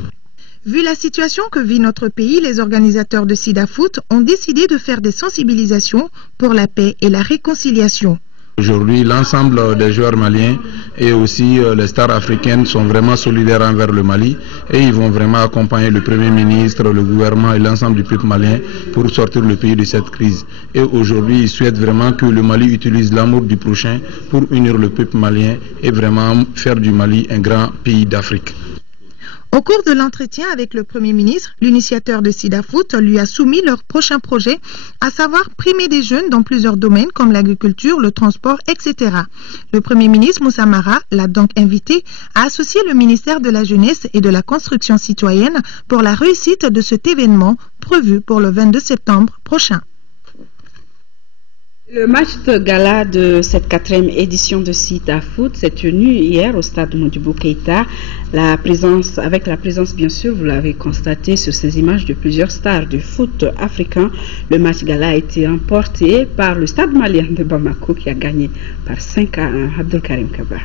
Vu la situation que vit notre pays, les organisateurs de Sida Foot ont décidé de faire des sensibilisations pour la paix et la réconciliation. Aujourd'hui, l'ensemble des joueurs maliens et aussi les stars africaines sont vraiment solidaires envers le Mali et ils vont vraiment accompagner le Premier ministre, le gouvernement et l'ensemble du peuple malien pour sortir le pays de cette crise. Et aujourd'hui, ils souhaitent vraiment que le Mali utilise l'amour du prochain pour unir le peuple malien et vraiment faire du Mali un grand pays d'Afrique. Au cours de l'entretien avec le Premier ministre, l'initiateur de Sida Foot lui a soumis leur prochain projet, à savoir primer des jeunes dans plusieurs domaines comme l'agriculture, le transport, etc. Le Premier ministre Moussa Mara l'a donc invité à associer le ministère de la Jeunesse et de la Construction citoyenne pour la réussite de cet événement prévu pour le 22 septembre prochain. Le match de gala de cette 4e édition de Sida Foot s'est tenu hier au stade Modibo Keïta. Avec la présence, bien sûr, vous l'avez constaté sur ces images de plusieurs stars du foot africain. Le match gala a été remporté par le stade malien de Bamako qui a gagné par 5-1. Abdelkarim Kaba.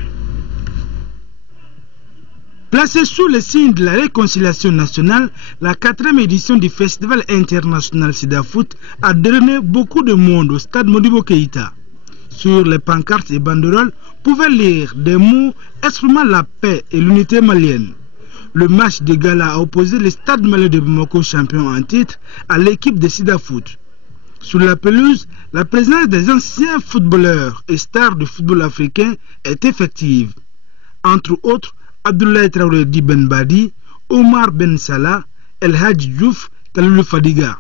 Placée sous le signe de la réconciliation nationale, la 4e édition du Festival international Sida Foot a drainé beaucoup de monde au stade Modibo Keïta. Sur les pancartes et banderoles, pouvaient lire des mots exprimant la paix et l'unité malienne. Le match de gala a opposé le stade malien de Bamako, champion en titre, à l'équipe de Sida Foot. Sur la pelouse, la présence des anciens footballeurs et stars du football africain est effective. Entre autres, Abdoulaye Traoré Di Ben Badi, Omar Ben Salah, El Hadji Diouf, Khalilou Fadiga.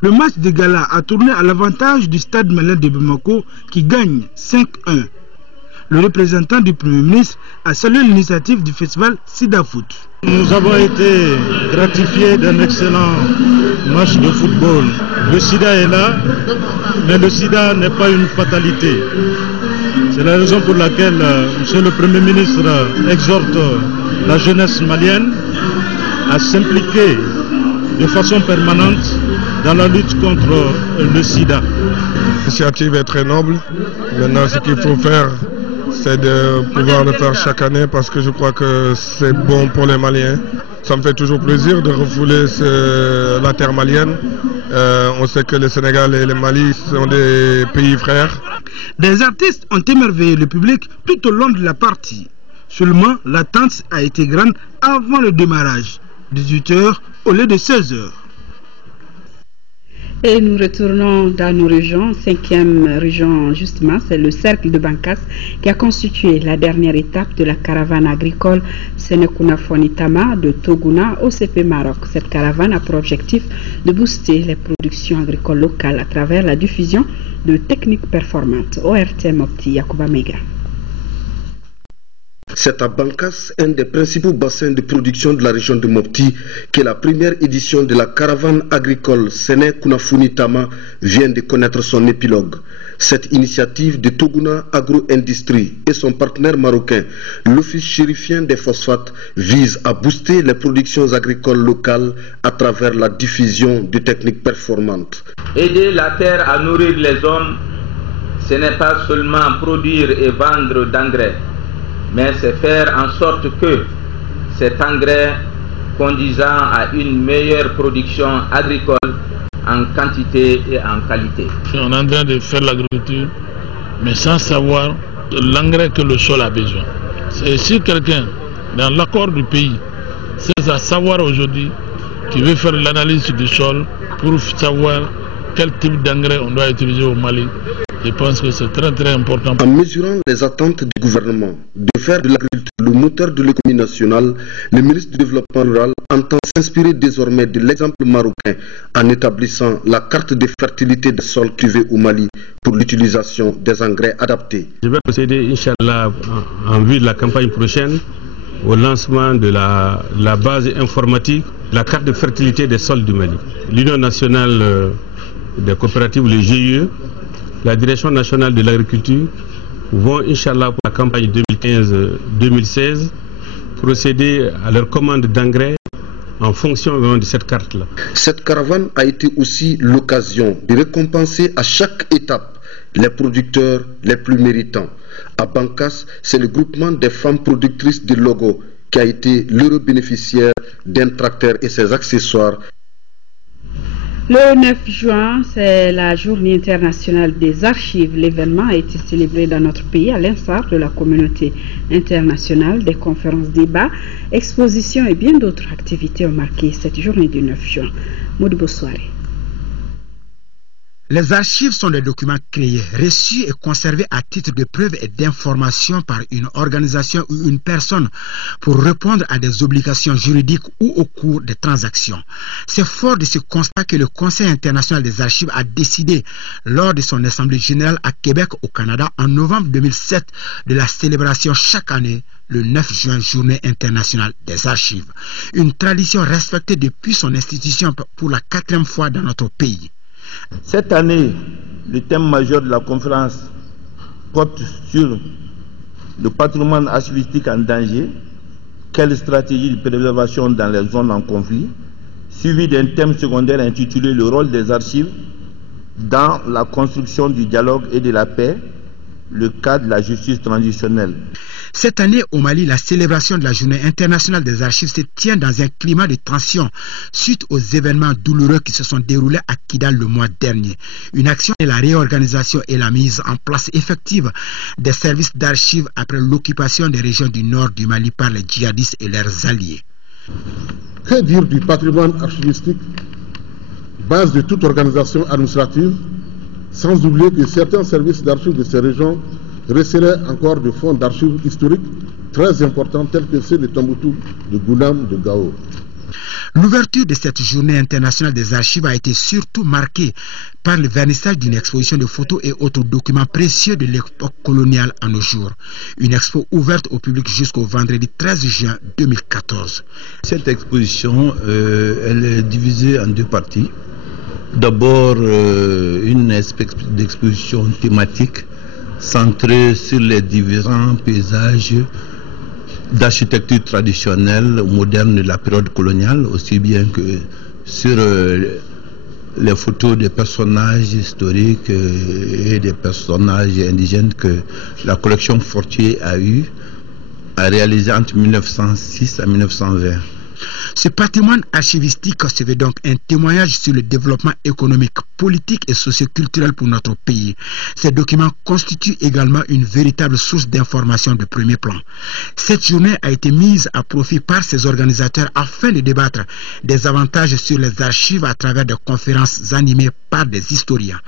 Le match de gala a tourné à l'avantage du stade malien de Bamako qui gagne 5-1. Le représentant du Premier ministre a salué l'initiative du festival Sida Foot. Nous avons été gratifiés d'un excellent match de football. Le sida est là, mais le sida n'est pas une fatalité. C'est la raison pour laquelle M. le Premier ministre exhorte la jeunesse malienne à s'impliquer de façon permanente dans la lutte contre le sida. L'initiative est très noble. Maintenant, ce qu'il faut faire, c'est de pouvoir le faire chaque année parce que je crois que c'est bon pour les Maliens. Ça me fait toujours plaisir de refouler la terre malienne. On sait que le Sénégal et le Mali sont des pays frères. Des artistes ont émerveillé le public tout au long de la partie. Seulement, l'attente a été grande avant le démarrage, 18h au lieu de 16h. Et nous retournons dans nos régions. 5e région, justement, c'est le cercle de Bankas qui a constitué la dernière étape de la caravane agricole Sénékouna Fonitama de Toguna au CP Maroc. Cette caravane a pour objectif de booster les productions agricoles locales à travers la diffusion de techniques performantes. ORTM Mopti Yakuba Mega. C'est à Bankas, un des principaux bassins de production de la région de Mopti, que la première édition de la caravane agricole Sénékouna Fonitama vient de connaître son épilogue. Cette initiative de Toguna Agro-Industrie et son partenaire marocain, l'Office chérifien des phosphates, vise à booster les productions agricoles locales à travers la diffusion de techniques performantes. Aider la terre à nourrir les hommes, ce n'est pas seulement produire et vendre d'engrais, mais c'est faire en sorte que cet engrais conduisant à une meilleure production agricole en quantité et en qualité. On est en train de faire l'agriculture, mais sans savoir l'engrais que le sol a besoin. Et si quelqu'un, dans l'accord du pays, c'est à savoir aujourd'hui, qui veut faire l'analyse du sol pour savoir quel type d'engrais on doit utiliser au Mali, Je pense que c'est très très important. En mesurant les attentes du gouvernement de faire de l'agriculture le moteur de l'économie nationale, le ministre du Développement rural entend s'inspirer désormais de l'exemple marocain en établissant la carte de fertilité des sols cultivés au Mali pour l'utilisation des engrais adaptés. Je vais procéder, Inch'Allah, en vue de la campagne prochaine, au lancement de la base informatique, la carte de fertilité des sols du Mali. L'Union nationale des coopératives, le GIE, la Direction nationale de l'agriculture vont, Inch'Allah, pour la campagne 2015-2016, procéder à leur commande d'engrais en fonction de cette carte-là. Cette caravane a été aussi l'occasion de récompenser à chaque étape les producteurs les plus méritants. À Bankas, c'est le groupement des femmes productrices de Logo qui a été l'heureux bénéficiaire d'un tracteur et ses accessoires. Le 9 juin, c'est la journée internationale des archives. L'événement a été célébré dans notre pays à l'instar de la communauté internationale. Des conférences, débats, expositions et bien d'autres activités ont marqué cette journée du 9 juin. Modibo Soare. Les archives sont des documents créés, reçus et conservés à titre de preuve et d'information par une organisation ou une personne pour répondre à des obligations juridiques ou au cours des transactions. C'est fort de ce constat que le Conseil international des archives a décidé, lors de son assemblée générale à Québec au Canada en novembre 2007, de la célébration chaque année le 9 juin, journée internationale des archives. Une tradition respectée depuis son institution pour la 4e fois dans notre pays. Cette année, le thème majeur de la conférence porte sur le patrimoine archivistique en danger, quelle stratégie de préservation dans les zones en conflit, suivi d'un thème secondaire intitulé le rôle des archives dans la construction du dialogue et de la paix, le cas de la justice transitionnelle. Cette année, au Mali, la célébration de la Journée internationale des archives se tient dans un climat de tension suite aux événements douloureux qui se sont déroulés à Kidal le mois dernier. Une action est la réorganisation et la mise en place effective des services d'archives après l'occupation des régions du nord du Mali par les djihadistes et leurs alliés. Que dire du patrimoine archivistique, base de toute organisation administrative, sans oublier que certains services d'archives de ces régions recèlent encore de fonds d'archives historiques très importants tels que ceux de Tombouctou, de Goulam, de Gao. L'ouverture de cette journée internationale des archives a été surtout marquée par le vernissage d'une exposition de photos et autres documents précieux de l'époque coloniale à nos jours. Une expo ouverte au public jusqu'au vendredi 13 juin 2014. Cette exposition, elle est divisée en deux parties. D'abord, une exposition thématique centrée sur les différents paysages d'architecture traditionnelle moderne de la période coloniale, aussi bien que sur les photos des personnages historiques et des personnages indigènes que la collection Fortier a réalisé entre 1906 et 1920. Ce patrimoine archivistique se veut donc un témoignage sur le développement économique, politique et socioculturel pour notre pays. Ces documents constituent également une véritable source d'information de premier plan. Cette journée a été mise à profit par ses organisateurs afin de débattre des avantages sur les archives à travers des conférences animées par des historiens.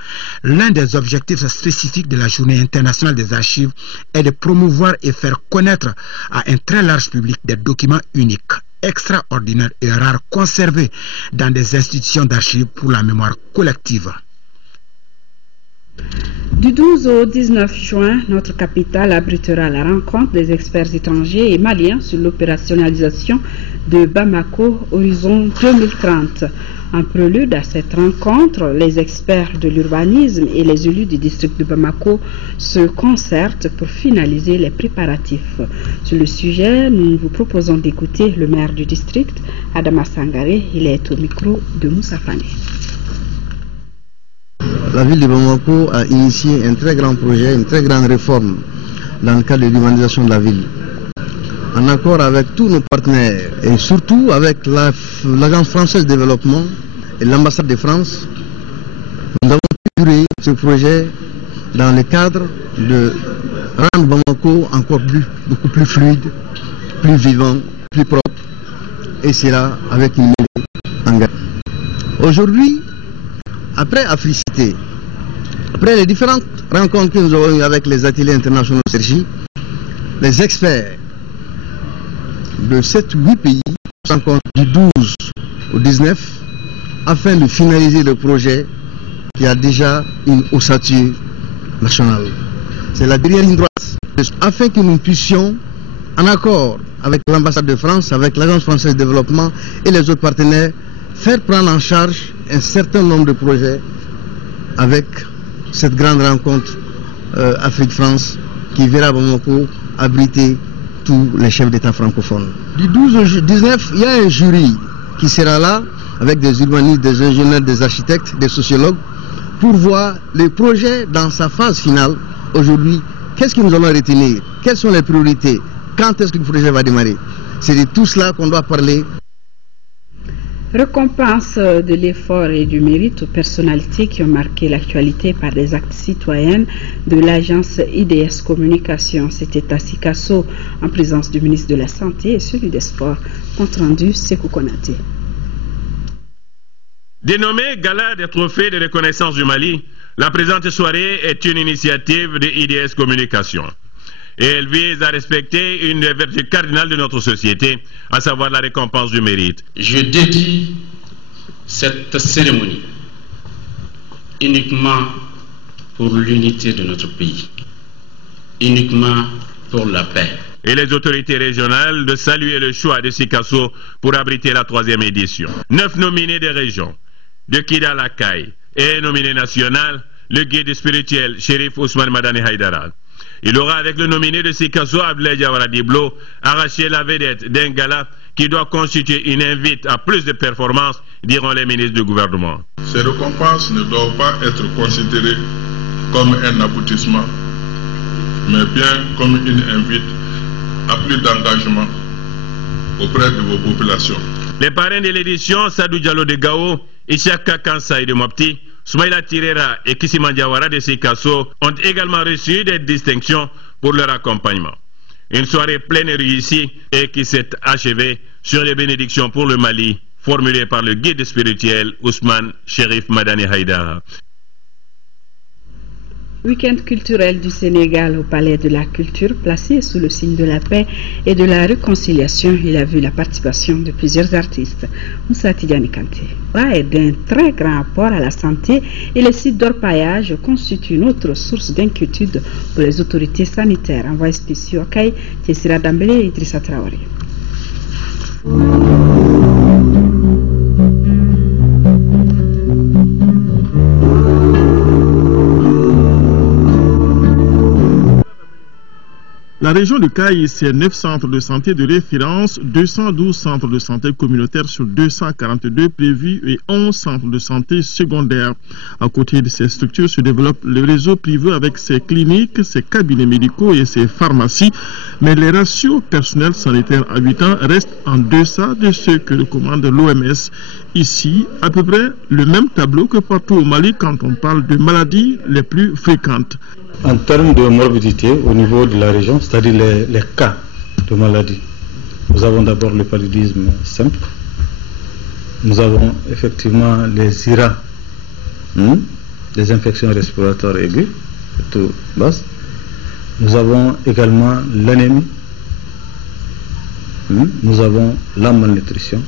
L'un des objectifs spécifiques de la Journée internationale des archives est de promouvoir et faire connaître à un très large public des documents uniques, extraordinaires et rares conservés dans des institutions d'archives pour la mémoire collective. Du 12 au 19 juin, notre capitale abritera la rencontre des experts étrangers et maliens sur l'opérationnalisation de Bamako Horizon 2030. En prélude à cette rencontre, les experts de l'urbanisme et les élus du district de Bamako se concertent pour finaliser les préparatifs. Sur le sujet, nous vous proposons d'écouter le maire du district, Adama Sangaré. Il est au micro de Moussa Fane. La ville de Bamako a initié un très grand projet, une très grande réforme dans le cadre de l'urbanisation de la ville. En accord avec tous nos partenaires et surtout avec l'Agence française de développement et l'ambassade de France, nous avons structuré ce projet dans le cadre de rendre Bamako encore beaucoup plus fluide, plus vivant, plus propre, et cela avec une mêlée engagée. Aujourd'hui, après Africité, Après les différentes rencontres que nous avons eues avec les ateliers internationaux Sergi, les experts de 7-8 pays se rencontrent du 12 au 19 afin de finaliser le projet qui a déjà une ossature nationale. C'est la dernière ligne droite afin que nous puissions, en accord avec l'ambassade de France, avec l'Agence française de développement et les autres partenaires, faire prendre en charge un certain nombre de projets avec cette grande rencontre Afrique-France qui verra Bamako abriter tous les chefs d'État francophones. Du 12 au 19, il y a un jury qui sera là avec des urbanistes, des ingénieurs, des architectes, des sociologues pour voir les projets dans sa phase finale. Aujourd'hui, qu'est-ce que nous allons retenir? Quelles sont les priorités? Quand est-ce que le projet va démarrer? C'est de tout cela qu'on doit parler. Récompense de l'effort et du mérite aux personnalités qui ont marqué l'actualité par des actes citoyens de l'agence IDS Communication. C'était à Sikasso en présence du ministre de la Santé et celui des Sports. Compte rendu, Sekou Konaté. Dénommée Gala des trophées de reconnaissance du Mali, la présente soirée est une initiative de IDS Communication. Et elle vise à respecter une des vertus cardinales de notre société, à savoir la récompense du mérite. Je dédie cette cérémonie uniquement pour l'unité de notre pays, uniquement pour la paix. Et les autorités régionales de saluer le choix de Sikasso pour abriter la 3e édition. 9 nominés des régions, de Kidal à Kaye, et un nominé national, le guide spirituel Chérif Ousmane Madani Haïdara. Il aura avec le nominé de Sikasso, Abdoulaye Diawara Diblo, arraché la vedette d'un gala qui doit constituer une invite à plus de performances, diront les ministres du gouvernement. Ces récompenses ne doivent pas être considérées comme un aboutissement, mais bien comme une invite à plus d'engagement auprès de vos populations. Les parrains de l'édition, Sadou Diallo de Gao, Ishaka Kansaï de Mopti, Soumaïla Tirera et Kissiman Diawara de Sikasso ont également reçu des distinctions pour leur accompagnement. Une soirée pleine et réussie et qui s'est achevée sur les bénédictions pour le Mali formulées par le guide spirituel Ousmane Chérif Madani Haïdara. Week-end culturel du Sénégal au Palais de la Culture, placé sous le signe de la paix et de la réconciliation. Il a vu la participation de plusieurs artistes. Moussa Tidjani Kanté est d'un très grand apport à la santé et les sites d'orpaillage constituent une autre source d'inquiétude pour les autorités sanitaires. Envoyé spécial Okaï, Tessira Dambélé et Idrissa Traoré. La région de Kaye, c'est 9 centres de santé de référence, 212 centres de santé communautaires sur 242 prévus et 11 centres de santé secondaires. À côté de ces structures se développe le réseau privé avec ses cliniques, ses cabinets médicaux et ses pharmacies. Mais les ratios personnels sanitaires habitants restent en deçà de ce que recommande l'OMS. Ici, à peu près le même tableau que partout au Mali quand on parle de maladies les plus fréquentes. En termes de morbidité au niveau de la région, c'est-à-dire les cas de maladie, nous avons d'abord le paludisme simple, nous avons effectivement les IRA, les infections respiratoires aiguës, surtout basses, nous avons également l'anémie, nous avons la malnutrition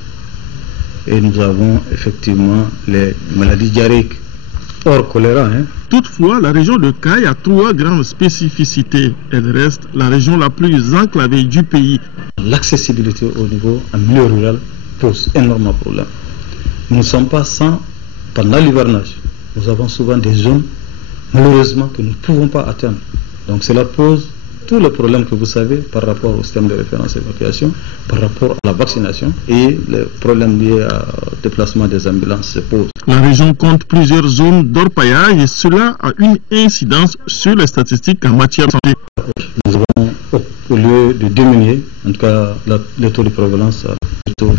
et nous avons effectivement les maladies diarrhéiques. Hors choléra. Toutefois, la région de Kaye a 3 grandes spécificités. Elle reste la région la plus enclavée du pays. L'accessibilité au niveau en milieu rural pose énormément de problèmes. Nous ne sommes pas sans pendant l'hivernage. Nous avons souvent des zones, malheureusement, que nous ne pouvons pas atteindre. Donc cela pose tous les problèmes que vous savez par rapport au système de référence évacuation, par rapport à la vaccination et les problèmes liés au déplacement des ambulances se posent. La région compte plusieurs zones d'orpaillage et cela a une incidence sur les statistiques en matière de santé. Nous avons, au lieu de diminuer, en tout cas le taux de prévalence a plutôt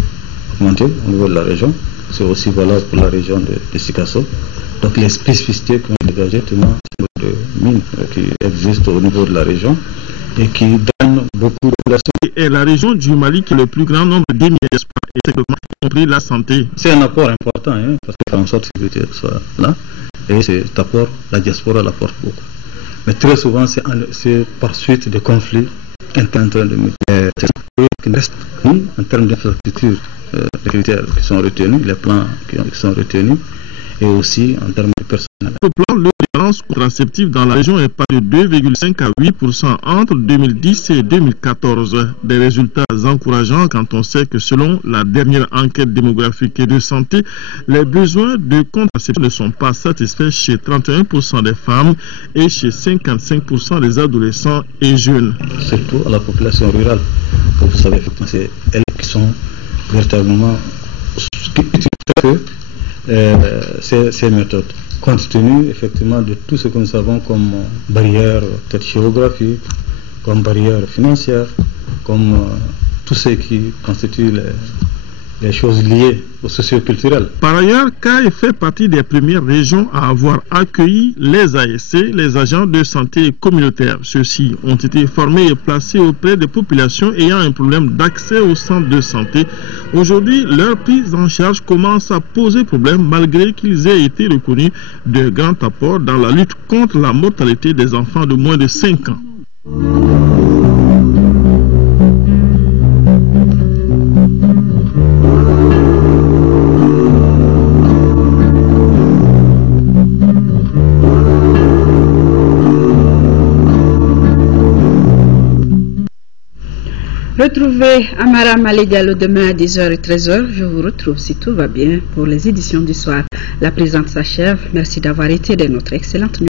augmenté au niveau de la région. C'est aussi valable pour la région de Sikasso. Donc les spécificités qui ont dégagé tellement de mines qui existent au niveau de la région et qui donnent beaucoup de population. Et la région du Mali qui a le plus grand nombre d'ennemis, y compris la santé. C'est un apport important, parce que faire en sorte que la sécurité soit là. Et cet apport, la diaspora l'apporte beaucoup. Mais très souvent, c'est par suite des conflits internes de militaires. Qui ne restent ni en termes d'infrastructure, les critères qui sont retenus, les plans qui sont retenus, et aussi en termes de personnel. Au plan, le dépenses contraceptives dans la région est pas de 2,5 à 8% entre 2010 et 2014. Des résultats encourageants quand on sait que selon la dernière enquête démographique et de santé, les besoins de contraception ne sont pas satisfaits chez 31% des femmes et chez 55% des adolescents et jeunes. Surtout à la population rurale. Comme vous savez, c'est elles qui sont véritablement qui utilisent ces méthodes, compte tenu effectivement de tout ce que nous savons comme barrière peut-être géographique, comme barrière financière, comme tout ce qui constitue les choses liées au socio-culturel. Par ailleurs, CAI fait partie des premières régions à avoir accueilli les ASC, les agents de santé communautaires. Ceux-ci ont été formés et placés auprès des populations ayant un problème d'accès aux centres de santé. Aujourd'hui, leur prise en charge commence à poser problème malgré qu'ils aient été reconnus de grands apports dans la lutte contre la mortalité des enfants de moins de 5 ans. Retrouvez Amara Maligalo demain à 10h et 13h. Je vous retrouve si tout va bien pour les éditions du soir. La présente s'achève. Merci d'avoir été de notre excellente nuit.